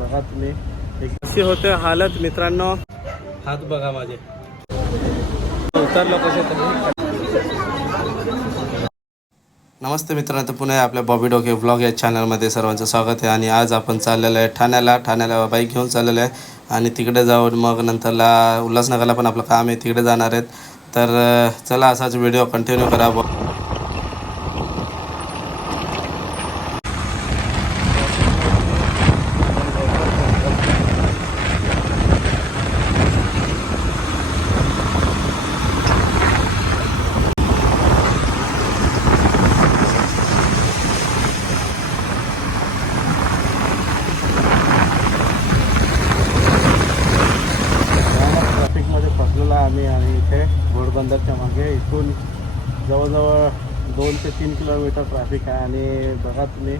बघा तुम्ही. कशी होते हालत मित्रांनो? हात बघा माझे. उतरलो कसे तरी. नमस्ते मित्रांनो तर पुन्हा आपल्या बॉबी डोके ब्लॉग या चॅनलमध्ये सर्वांचं स्वागत आहे. आणि आज आपण चाललेलं आहे ठाण्याला. ठाण्याला बाईक घेऊन चाललेलं आहे. आणि तिकडे जाऊन मग नंतरला उल्हासनगरला पण आपलं काम आहे तिकडे जाणार आहेत. तर चला असाच व्हिडिओ कंटिन्यू करा ब- ट्रॅफिकमध्ये फसलेलो आहे आम्ही आणि इथे बंदरच्या मागे इथून जवळजवळ दोन ते तीन किलोमीटर ट्रॅफिक आहे आणि बघा तुम्ही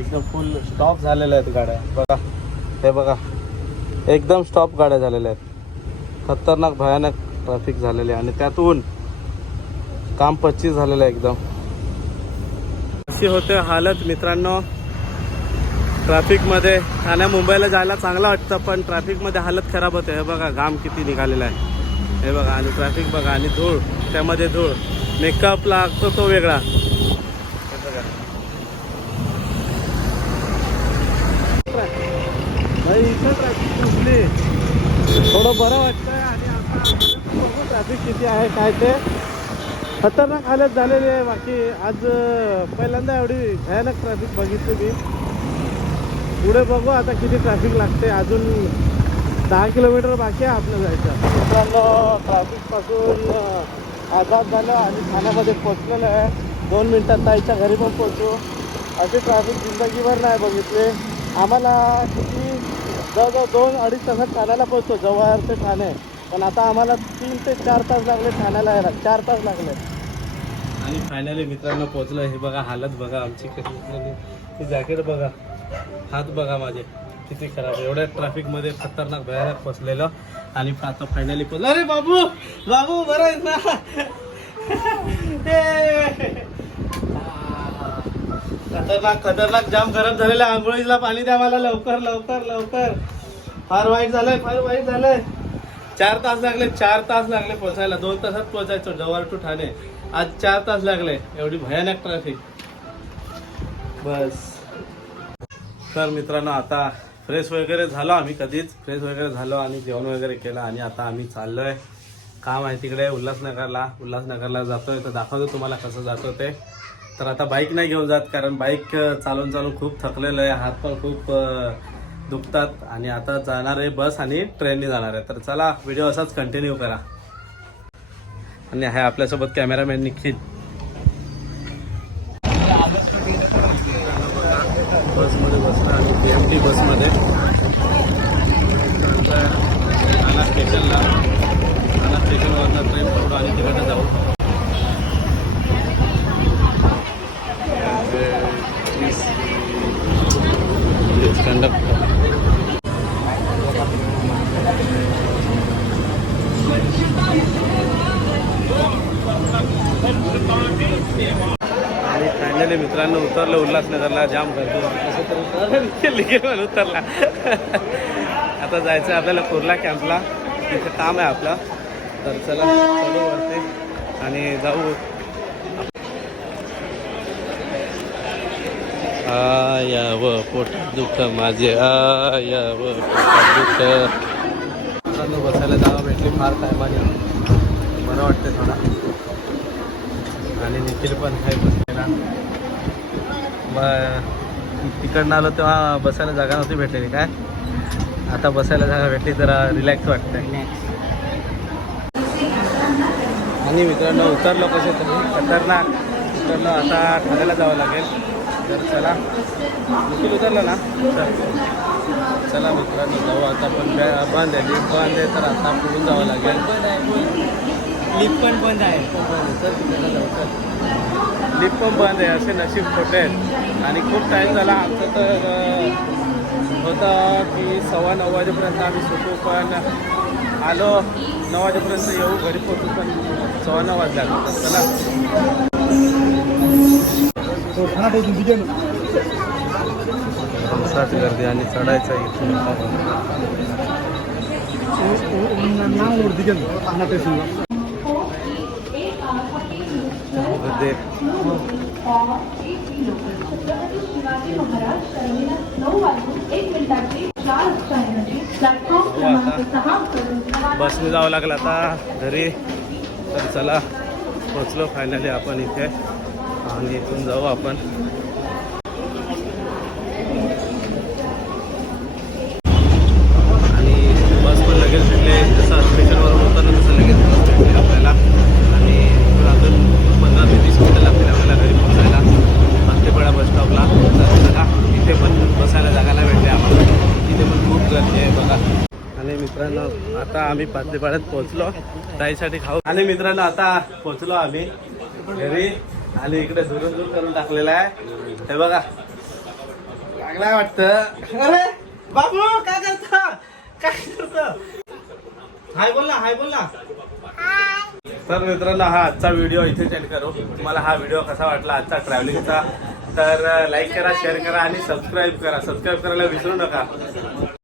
एकदम फुल स्टॉप झालेल्या आहेत गाड्या. बघा हे बघा एकदम स्टॉप गाड्या झालेल्या आहेत. खतरनाक भयानक ट्रॅफिक झालेले आहे आणि त्यातून काम पच्चीस झालेलं आहे एकदम. अशी होते हालत मित्रांनो. ट्रॅफिकमध्ये ठाण्या मुंबईला जायला चांगलं वाटतं पण ट्रॅफिकमध्ये हालत खराब होते. हे बघा घाम किती निघालेला आहे. हे बघा आणि ट्रॅफिक बघा आणि धूळ त्यामध्ये धूळ. मेकअप लागतो तो वेगळा. हे बघा. नाही, ट्रॅफिक थोडं बरं वाटतंय आणि आता बघू ट्रॅफिक किती आहे काय ते. खतरनाक हालत झालेली आहे बाकी आज पहिल्यांदा एवढी भयानक ट्रॅफिक बघितली मी. पुढे बघू आता किती ट्रॅफिक लागते अजून दहा किलोमीटर बाकी आहे आपलं जायचं. मित्रांनो ट्रॅफिकपासून आघात झालं आणि ठाण्यामध्ये पोचलेलं आहे. दोन मिनटात ताईच्या घरी पण पोचू अशी ट्रॅफिक जिंदगीभर नाही बघितले. आम्हाला किती जवळजवळ दोन अडीच तासात ठाण्याला पोचतो जवळ ते ठाणे. पण आता आम्हाला तीन ते चार तास लागले ठाण्याला यायला. चार तास लागले. आणि फायनली मित्रांनो पोचलं हे बघा हालत बघा आमची कशी झाली. हे जॅकेट बघा. हात बघा माझे. किती खराब आहे. एवढ्या ट्रॅफिकमध्ये खतरनाक भयानक फसलेलं. आणि आता फायनली पोचलं अरे बाबू! बाबू बरं आहे ना? खतरनाक खतरनाक जाम गरम झालेला आंघोळीला पाणी द्या मला लवकर लवकर लवकर. फार वाईट झालंय फार वाईट झालंय. चार तास लागले चार तास लागले पोचायला दोन तासात पोचायचो जवळ टू ठाणे. आज चार तास लागले. एवढी भयानक ट्रॅफिक बस. तर मित्रांनो आता फ्रेश वगैरे झालो आम्ही कधीच. फ्रेश वगैरे झालो आणि जेवण वगैरे केलं आणि आता आम्ही चाललोय. काम आहे तिकडे उल्हासनगरला. उल्हासनगरला जातोय. तर दाखवतो तुम्हाला कसं जातो ते. तर आता बाईक नाही घेऊन जात कारण बाईक चालून चालून खूप थकलेलं आहे. हात पण खूप दुखतात. आणि आता जाणार आहे बस आणि ट्रेनने जाणार आहे. तर चला व्हिडिओ असाच कंटिन्यू करा. आणि आहे आपल्यासोबत कॅमेरामॅन निखिल. बसमध्ये बसणं आणि पी एम टी बसमध्ये. नंतर नाना स्टेशनला. नाना स्टेशनवरनं ट्रेन पकडू आणि तिकडे जाऊ. कंडक्टर आणि फायनली मित्रांनो उरलाच नाही धरला जाम करतो. कसं तर म्हणून उतरला. आता जायचं आपल्याला कुर्ला कॅम्पला. तिथं काम आहे आपलं. तर चला चलो वरती आणि जाऊ. आयाव व पोटात दुःख माझे आयाव व पोटात दुःख. बसायला जागा भेटली फार टायमाने. बरं वाटतं थोडा. आणि निखिल पण आहे बसलेला. मग तिकडनं आलो तेव्हा बसायला जागा नव्हती भेटलेली काय? आता बसायला जागा भेटली जरा रिलॅक्स वाटतंय. आणि मित्रांनो उतरलो कसे तरी खतरनाक. उतरलो आता ठाण्याला जावं लागेल. तर चला. निखिल उतरला ना? चल. मित्रांनो जाऊ आता पण. बंद आहे. लिफ्ट बंद आहे तर आता पुढून जावं लागेल. लिफ्ट पण बंद आहे. चल तिकडनं जाऊ लिफ्ट पण बंद आहे असे नशीब खोटे आहेत. आणि खूप टाईम झाला. आमचं तर होतं की सव्वा नऊ वाजेपर्यंत आम्ही सुटू पण आलो. नऊ वाजेपर्यंत येऊ घरी पोचू पण सव्वा नऊ वाजल्या तर चला. पावसात गर्दी आणि चढायचं इथून दे. बसने जावं लागलं आता घरी. तर चला पोचलो फायनली आपण इथे. आणि इथून जाऊ आपण आणि बस पण लगेच भेटले जसं स्टेशनवर होतं ना तसं लगेच बस भेटले आपल्याला आणि इथून अजून पंधरा ते वीस मिनिटं लागतील आपल्याला घरी पोहोचायला पाचतेपाडा बस स्टॉपला तर चला इथे पण बसायला जागा नाही भेटली आम्हाला इथे पण खूप गर्दी आहे बघा आणि मित्रांनो आता आम्ही पाचतेपाड्यात पोहोचलो. ताईसाठी खाऊ. आणि मित्रांनो आता पोहोचलो आम्ही. घरी. आणि इकडे दुरून दूर करून टाकलेला आहे. हे बघा. लागलाय वाटतं. अरे बाबू काय करता? काय करत? हाय बोल ना हाय बोल ना तर मित्रांनो हा आजचा व्हिडिओ इथे सेंड करू. तुम्हाला हा व्हिडिओ कसा वाटला आजचा ट्रॅव्हलिंगचा तर लाईक करा शेअर करा आणि सबस्क्राईब करा. सबस्क्राईब करायला विसरू नका.